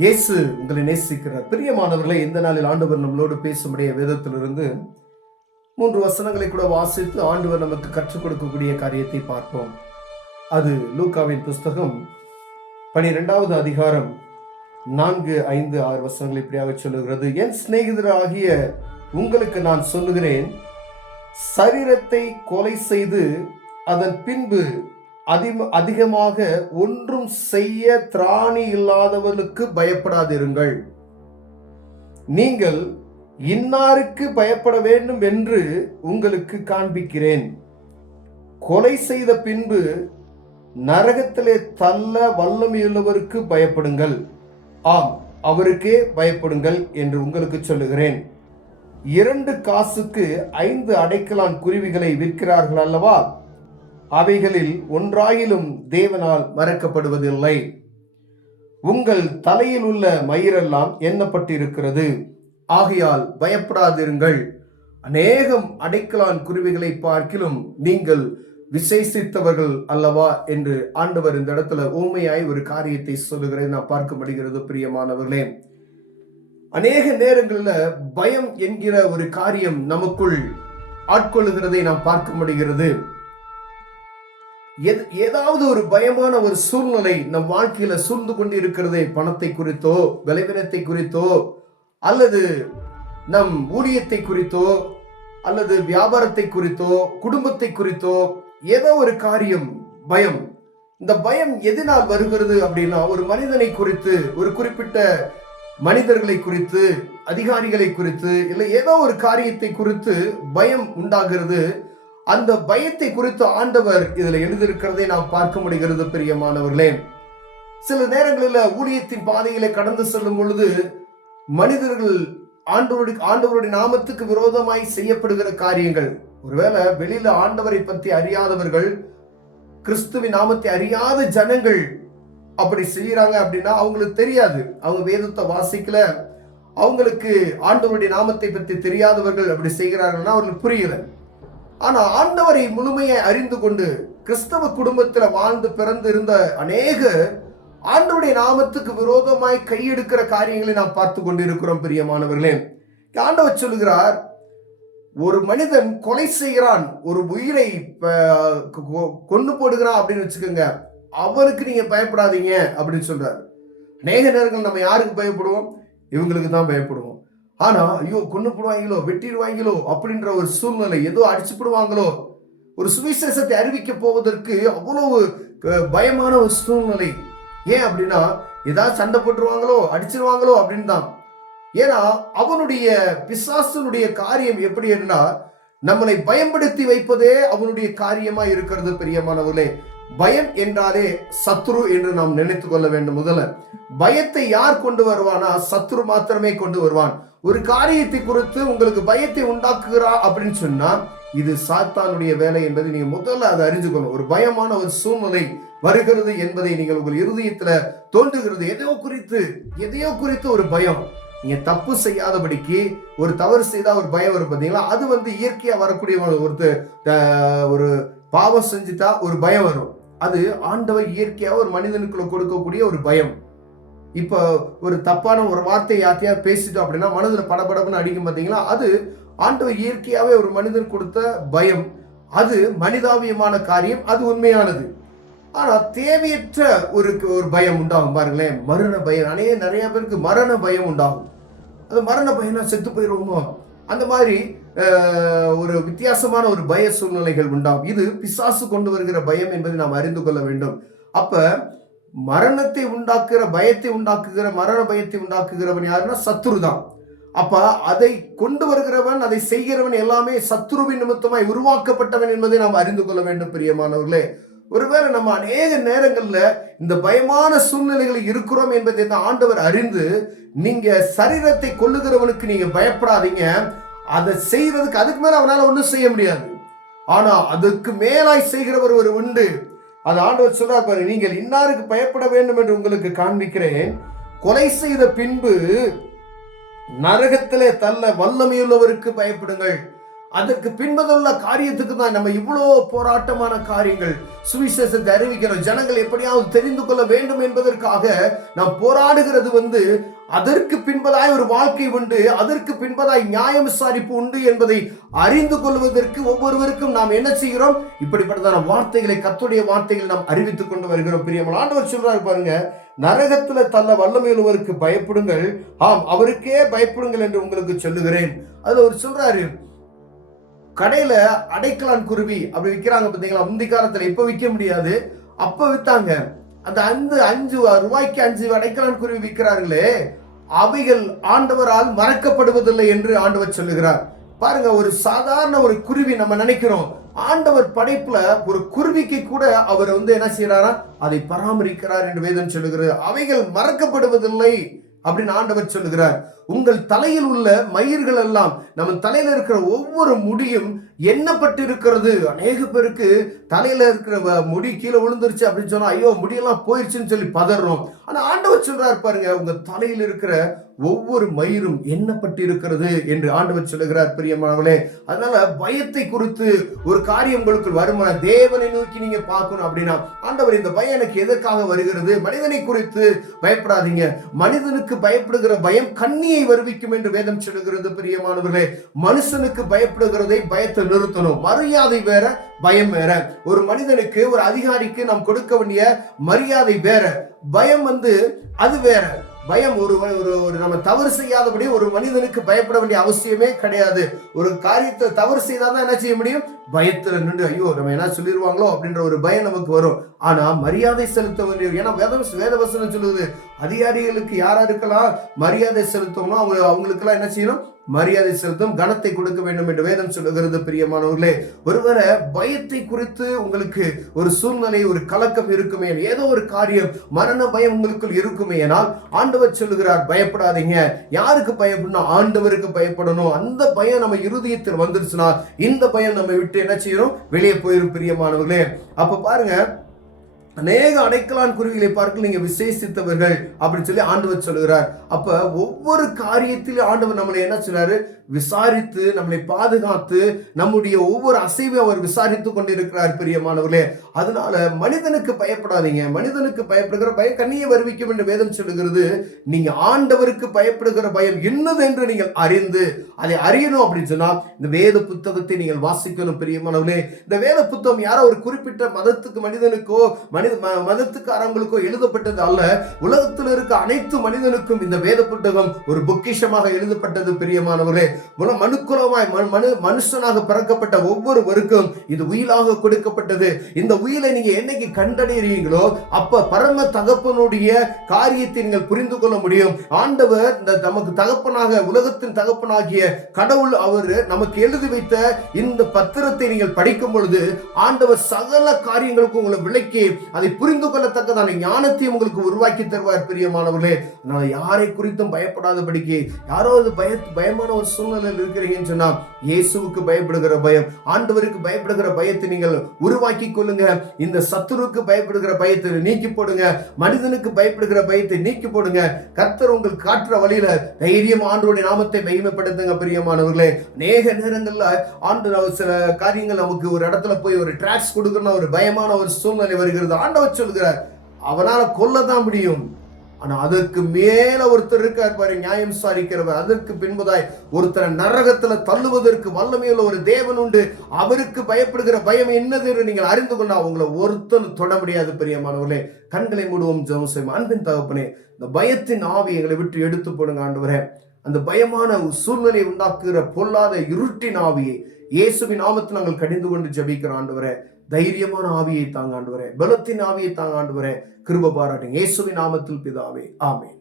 இயேசு உங்களை நேசிக்கிறார். பிரியமானவர்களை, இந்த நாளில் ஆண்டவர் நம்மளோடு பேசும்படிய வேதத்திலிருந்து 3 வசனங்களை கூட வாசித்து ஆண்டவர் நமக்கு கற்றுக் கொடுக்கக்கூடிய காரியத்தை பார்ப்போம். அது லூக்காவின் புஸ்தகம் 12வது அதிகாரம் 4, 5, 6 வசனங்கள் இப்படியாக சொல்லுகிறது. என் சிநேகிதராகிய உங்களுக்கு நான் சொல்லுகிறேன், சரீரத்தை கொலை செய்து அதன் பின்பு அதிகமாக ஒன்றும் செய்ய திராணி இல்லாதவர்களுக்கு பயப்படாதிருங்கள். நீங்கள் இன்னாருக்கு பயப்பட வேண்டும் என்று உங்களுக்கு காண்பிக்கிறேன். கொலை செய்த பின்பு நரகத்திலே தள்ள வல்லமையுள்ளவருக்கு பயப்படுங்கள். ஆம், அவருக்கே பயப்படுங்கள் என்று உங்களுக்கு சொல்லுகிறேன். 2 காசுக்கு 5 அடைக்கலான் குருவிகளை விற்கிறார்கள் அல்லவா? அவைகளில் ஒன்றாயிலும் தேவனால் மறக்கப்படுவதில்லை. உங்கள் தலையில் உள்ள மயிரெல்லாம் எண்ணப்பட்டிருக்கிறது. ஆகையால் பயப்படாதிருங்கள். அநேகம் அடைக்கலான் குருவிகளை பார்க்கிலும் நீங்கள் விசேஷித்தவர்கள் அல்லவா என்று ஆண்டவர் இந்த இடத்துல ஊமையாய் ஒரு காரியத்தை சொல்லுகிறேன் நான் பார்க்க முடிகிறது. பிரியமானவர்களே, அநேக நேரங்களில் பயம் என்கிற ஒரு காரியம் நமக்குள் ஆட்கொள்ளுகிறதை நாம் பார்க்க முடிகிறது. ஏதாவது ஒரு பயமான ஒரு சூழ்நிலை நம் வாழ்க்கையில சூழ்ந்து கொண்டு இருக்கிறதே, பணத்தை குறித்தோ, விளைவினத்தை குறித்தோ, அல்லது நம் ஊழியத்தை குறித்தோ, அல்லது வியாபாரத்தை குறித்தோ, குடும்பத்தை குறித்தோ, ஏதோ ஒரு காரியம் பயம். இந்த பயம் எதனால் வருகிறது அப்படின்னா, ஒரு மனிதனை குறித்து, ஒரு குறிப்பிட்ட மனிதர்களை குறித்து, அதிகாரிகளை குறித்து, இல்லை ஏதோ ஒரு காரியத்தை குறித்து பயம் உண்டாகிறது. அந்த பயத்தை குறித்து ஆண்டவர் இதுல எழுதியிருக்கிறதை நாம் பார்க்க முடிகிறது. பிரியமானவர்களே, சில நேரங்களில் ஊழியத்தின் பாதையில கடந்து செல்லும் பொழுது மனிதர்கள் ஆண்டவருடைய நாமத்துக்கு விரோதமாய் செய்யப்படுகிற காரியங்கள், ஒருவேளை வெளியில ஆண்டவரை பற்றி அறியாதவர்கள், கிறிஸ்துவின் நாமத்தை அறியாத ஜனங்கள் அப்படி செய்யறாங்க அப்படின்னா அவங்களுக்கு தெரியாது, அவங்க வேதத்தை வாசிக்கல, அவங்களுக்கு ஆண்டவருடைய நாமத்தை பற்றி தெரியாதவர்கள் அப்படி செய்கிறார்கள்னா அவர்களுக்கு புரியல. ஆனா ஆண்டவரை முழுமையை அறிந்து கொண்டு கிறிஸ்தவ குடும்பத்தில் வாழ்ந்து பிறந்து இருந்த அநேக ஆண்டவருடைய நாமத்துக்கு விரோதமாய் கையெடுக்கிற காரியங்களை நாம் பார்த்து கொண்டு இருக்கிறோம். பிரியமானவர்களே, ஆண்டவர் சொல்லுகிறார், ஒரு மனிதன் கொலை செய்கிறான், ஒரு உயிரை கொண்டு போடுகிறான் அப்படின்னு வச்சுக்கோங்க, அவருக்கு நீங்க பயப்படாதீங்க அப்படின்னு சொல்றாரு. அநேக நேரங்கள் நம்ம யாருக்கு பயப்படுவோம்? இவங்களுக்கு தான் பயப்படுவோம். ஆனா ஐயோ, கொண்டு போடுவாங்களோ, வெட்டிடுவாங்களோ அப்படின்ற ஒரு சூழ்நிலை, ஏதோ அடிச்சு போடுவாங்களோ, ஒரு சுவிசேஷத்தை அறிவிக்க போவதற்கு அவ்வளவு பயமான ஒரு சூழ்நிலை. ஏன் அப்படின்னா, ஏதாவது சண்டை போட்டுருவாங்களோ, அடிச்சிருவாங்களோ அப்படின்னு தான். ஏன்னா அவனுடைய பிசாசனுடைய காரியம் எப்படி என்றா, நம்மளை பயன்படுத்தி வைப்பதே அவனுடைய காரியமா இருக்கிறது. பிரியமானவர்களே, பயம் என்றாலே சத்ரு என்று நாம் நினைத்துக் கொள்ள வேண்டும். முதல்ல பயத்தை யார் கொண்டு வருவானா? சத்ரு மாத்திரமே கொண்டு வருவான். ஒரு காரியத்தை குறித்து உங்களுக்கு பயத்தை உண்டாக்குகிறா அப்படின்னு சொன்னா இது சாத்தானுடைய வேலை என்பதை நீங்க முதல்ல அதை அறிஞ்சுக்கணும். ஒரு பயமான ஒரு சூழ்நிலை வருகிறது என்பதை நீங்கள் உங்கள் இருதயத்துல தோன்றுகிறது. எதையோ குறித்து ஒரு பயம். நீங்க தப்பு செய்யாதபடிக்கு ஒரு தவறு செய்தா ஒரு பயம் வரும் பார்த்தீங்களா? அது இயற்கையா வரக்கூடிய ஒரு பாவம் செஞ்சுட்டா ஒரு பயம் வரும். அது ஆண்டவர் இயற்கையா ஒரு மனிதனுக்குள்ள கொடுக்கக்கூடிய ஒரு பயம். இப்ப ஒரு தப்பான ஒரு வார்த்தையை யார்த்தையா பேசிட்டோம் அப்படின்னா மனதில் படபடப்புன்னு அடிக்கும் பார்த்தீங்களா? அது ஆண்டவர் இயற்கையாவே ஒரு மனிதன் கொடுத்த பயம். அது மனிதாபியமான காரியம், அது உண்மையானது. ஆனா தேவையற்ற ஒரு பயம் உண்டாகும் பாருங்களேன், மரண பயம். நிறைய பேருக்கு மரண பயம் உண்டாகும். அது மரண பயம்னா செத்து போயிடுவோமோ, அந்த மாதிரி ஒரு வித்தியாசமான ஒரு பய சூழ்நிலைகள் உண்டாகும். இது பிசாசு கொண்டு வருகிற பயம் என்பதை நாம் அறிந்து கொள்ள வேண்டும். அப்ப மரணத்தை உண்டாக்குகிற பயத்தை உண்டாக்குகிற மரண பயத்தை உண்டாக்குகிறவன் யாருன்னா சத்ரு தான். அப்ப அதை கொண்டு வருகிறவன், அதை செய்கிறவன் எல்லாமே சத்ருவின் நிமித்தமாய் உருவாக்கப்பட்டவன் என்பதை நாம் அறிந்து கொள்ள வேண்டும். பிரியமானவர்களே, ஒருவேளை நம்ம அநேக நேரங்கள்ல இந்த பயமான சூழ்நிலைகளில் இருக்கிறோம் என்பதை ஆண்டவர் அறிந்து, நீங்க சரீரத்தை கொல்லுகிறவனுக்கு நீங்க பயப்படாதீங்க, அதை செய்யறதுக்கு அதுக்கு மேல அவனால ஒன்றும் செய்ய முடியாது. ஆனா அதுக்கு மேலாய் செய்கிறவர் ஒரு உண்டு. அது ஆண்டவர் சொல்றார் பாரு, நீங்கள் இன்னாருக்கு பயப்பட வேண்டும் என்று உங்களுக்கு காண்பிக்கிறேன். கொலை செய்த பின்பு நரகத்திலே தள்ள வல்லமையுள்ளவருக்கு பயப்படுங்கள். அதற்கு பின்பதுள்ள காரியத்துக்கு தான் நம்ம இவ்வளோ போராட்டமான காரியங்கள். சுவிசேஷத்தை அறிவிக்கிறோம், ஜனங்கள் எப்படியாவது தெரிந்து கொள்ள வேண்டும் என்பதற்காக நாம் போராடுகிறது அதற்கு பின்பதாய் ஒரு வாழ்க்கை உண்டு, அதற்கு பின்பதாய் நியாய விசாரிப்பு உண்டு என்பதை அறிந்து கொள்வதற்கு ஒவ்வொருவருக்கும் நாம் என்ன செய்கிறோம்? இப்படிப்பட்டதான வார்த்தைகளை, கர்த்தருடைய வார்த்தைகளை நாம் அறிவித்துக் கொண்டு வருகிறோம். பிரியமான ஆண்டவர் சொல்றாரு பாருங்க, நரகத்துல தள்ள வல்லமையுள்ளவருக்கு பயப்படுங்கள், ஆம் அவருக்கே பயப்படுங்கள் என்று உங்களுக்கு சொல்லுகிறேன். அதுல ஒரு சொல்றாரு, கடையில அடைக்கலான் குருவி அப்படி விற்கிறாங்க பார்த்தீங்களா? முந்தி காலத்துல இப்ப விற்க முடியாது, அப்ப வித்தாங்க. அந்த 5 ரூபாய்க்கு 5 அடைக்கலான் குருவி விற்கிறார்களே, அவைகள் ஆண்டவரால் மறக்கப்படுவதில்லை என்று ஆண்டவர் சொல்லுகிறார். பாருங்க, ஒரு சாதாரண ஒரு குருவி நம்ம நினைக்கிறோம், ஆண்டவர் படைப்புல ஒரு குருவிக்கு கூட அவர் என்ன செய்யறாரா? அதை பராமரிக்கிறார் என்று வேதம் சொல்லுகிறது. அவைகள் மறக்கப்படுவதில்லை அப்படின்னு ஆண்டவர் சொல்லுகிறார். உங்கள் தலையில் உள்ள மயிர்கள் எல்லாம், நம்ம தலையில இருக்கிற ஒவ்வொரு முடியும் எண்ணப்பட்டு இருக்கிறது. அநேக பேருக்கு தலையில இருக்கிற முடி கீழே விழுந்துருச்சு அப்படின்னு சொன்னா, ஐயோ முடியெல்லாம் போயிருச்சுன்னு சொல்லி பதறோம். ஆனா ஆண்டவர் சொல்றாரு பாருங்க, உங்க தலையில் இருக்கிற ஒவ்வொரு மயிரும் எண்ணப்பட்டு இருக்கிறது என்று ஆண்டவர் சொல்லுகிறார். பிரியமானவர்களே, அதனால பயத்தை குறித்து ஒரு காரியம் உங்களுக்குள் வருமான, தேவனை நோக்கி நீங்க பார்க்கணும் அப்படின்னா, ஆண்டவர் இந்த பயம் எனக்கு எதற்காக வருகிறது? மனிதனை குறித்து பயப்படாதீங்க. மனிதனுக்கு பயப்படுகிற பயம் கண்ணியை வருவிக்கும் என்று வேதம் சொல்லுகிறது. பிரியமானவர்களே, மனுஷனுக்கு பயப்படுகிறதை பயத்தை நிறுத்தணும். மரியாதை வேற, பயம் வேற. ஒரு மனிதனுக்கு, ஒரு அதிகாரிக்கு நாம் கொடுக்க வேண்டிய மரியாதை வேற, பயம் அது வேற. பயம் ஒரு நம்ம தவறு செய்யாதபடி ஒரு மனிதனுக்கு பயப்பட வேண்டிய அவசியமே கிடையாது. ஒரு காரியத்தை தவறு செய்தாதான் என்ன செய்ய முடியும்? பயத்துல நின்று ஐயோ நம்ம என்ன சொல்லிடுவாங்களோ அப்படின்ற ஒரு பயம் நமக்கு வரும். ஆனா மரியாதை செலுத்த வேண்டிய, ஏன்னா வேதவசனம் சொல்லுது, அதிகாரிகளுக்கு யாரா இருக்கலாம் மரியாதை செலுத்தணும், அவங்களுக்கெல்லாம் என்ன செய்யணும்? மரியாதை செலுத்தும், கனத்தை கொடுக்க வேண்டும் என்று வேதம் சொல்லுகிறது. பிரியமானவர்களே, ஒருவரை பயத்தை குறித்து உங்களுக்கு ஒரு சூழ்நிலை, ஒரு கலக்கம் இருக்குமே, ஏதோ ஒரு காரியம், மரண பயம் உங்களுக்குள் இருக்குமே, ஆனால் ஆண்டவர் சொல்லுகிறார் பயப்படாதீங்க. யாருக்கு பயப்படணும்? ஆண்டவருக்கு பயப்படணும். அந்த பயம் நம்ம இருதயத்தில் வந்துருச்சுன்னா இந்த பயம் நம்ம விட்டு என்ன செய்யணும்? வெளியே போயிரும். பிரியமானவர்களே, அப்ப பாருங்க, அநேக அடைக்கலான் குருவிகளை பார்க்க நீங்க விசேஷித்தவர்கள் அப்படின்னு சொல்லி ஆண்டவர் சொல்லுகிறார். அப்ப ஒவ்வொரு காரியத்திலும் ஆண்டவர் நம்மளை என்ன சொல்றாரு? விசாரித்து நம்மளை பாதுகாத்து நம்முடைய ஒவ்வொரு அசைவையும் அவர் விசாரித்து கொண்டிருக்கிறார். பிரியமானவர்களே, அதனால மனிதனுக்கு பயப்படாதீங்க. மனிதனுக்கு பயப்படுகிற பயம் கண்ணியை வருவிக்கும் என்று வேதம் சொல்லுகிறது. நீங்க ஆண்டவருக்கு பயப்படுகிற பயம் என்னது என்று நீங்கள் அறிந்து அதை அறியணும் அப்படின்னு சொன்னா இந்த வேத புத்தகத்தை நீங்கள் வாசிக்கணும். பிரியமானவர்களே, இந்த வேத புத்தகம் யாரோ ஒரு குறிப்பிட்ட மதத்துக்கு, மனிதனுக்கோ மதத்துக்காரங்களுக்கோ எழுதப்பட்டது அல்ல. உலகத்தில் இருக்க அனைத்து மனிதனுக்கும் இந்த வேத புத்தகம் ஒரு பொக்கிஷமாக எழுதப்பட்டது. பிரியமானவர்களே, மனுக்குலமாய் மனுஷனாக பிறக்கப்பட்ட ஒவ்வொருவருக்கும் இது உயிலாக கொடுக்கப்பட்டது. இந்த உயிலை நீங்க என்னைக்கு கண்டடைகிறீங்களோ அப்ப பரம தகப்பனுடைய காரியத்தை நீங்கள் புரிந்து கொள்ள முடியும். ஆண்டவர் நமக்கு தகப்பனாக, உலகத்தின் தகப்பனாகிய கடவுள், அவர் நமக்கு எழுதி வைத்த இந்த பத்திரத்தை நீங்கள் படிக்கும் பொழுது ஆண்டவர் சகல காரியங்களுக்கும் உங்களை விளக்கி அதை புரிந்து கொள்ளத்தக்கதான ஞானத்தையும் உங்களுக்கு உருவாக்கி தருவார். பிரியமானவர்களே, நான் யாரை குறித்தும் பயப்படாதபடிக்கு, யாரோ பயமான ஒரு சூழ்நிலையில் இருக்கிறீங்கன்னு சொன்னா இயேசுவுக்கு பயப்படுகிற பயம், ஆண்டவருக்கு பயப்படுகிற பயத்தை நீங்கள் உருவாக்கி கொள்ளுங்க. இந்த சத்துருக்கு பயப்படுகிற பயத்தை நீக்கி போடுங்க. மனிதனுக்கு பயப்படுகிற பயத்தை நீக்கி போடுங்க. கர்த்தர் உங்களுக்கு காட்டுற வழியில தைரியம் ஆண்டவருடைய நாமத்தை மகிமைப்படுத்துங்க. பிரியமானவர்களே, அநேக நேரங்கள்ல ஆண்டு சில காரியங்கள் நமக்கு ஒரு இடத்துல போய் ஒரு டிராக்ஸ் கொடுக்கணும், ஒரு பயமான ஒரு சூழ்நிலை வருகிறது. ஆண்டவர் சொல்கிறார், அவனால கொல்லதான் முடியும், ஆனா அதற்கு மேல ஒருத்தர் இருக்கார் பாரு, நியாயம் விசாரிக்கிறவர். அதற்கு பின்பதாய் ஒருத்தரை நரகத்துல தள்ளுவதற்கு வல்லமையுள்ள ஒரு தேவன் உண்டு. அவருக்கு பயப்படுகிற பயம் என்னது என்று நீங்கள் அறிந்து கொண்டா உங்களை ஒருத்தன் தொட முடியாது. பிரியமானவர்களே, கண்களை மூடுவோம், ஜெபம் செய்வோம். அன்பின் தகப்பனே, இந்த பயத்தின் ஆவி எங்களை விட்டு எடுத்து போடுங்க ஆண்டவரே. அந்த பயமான சூழ்நிலை உண்டாக்குகிற பொல்லாத இருட்டின் ஆவியை இயேசுவின் நாமத்தில் நாங்கள் கடிந்து கொண்டு ஜெபிக்கிறோம் ஆண்டவரே. தைரியமான ஆவியை தாங்க ஆண்டவரே, பலத்தின் ஆவியை தாங்க ஆண்டவரே. கிருபை பாராட்டுங்க இயேசுவின் நாமத்தில் பிதாவே, ஆமென்.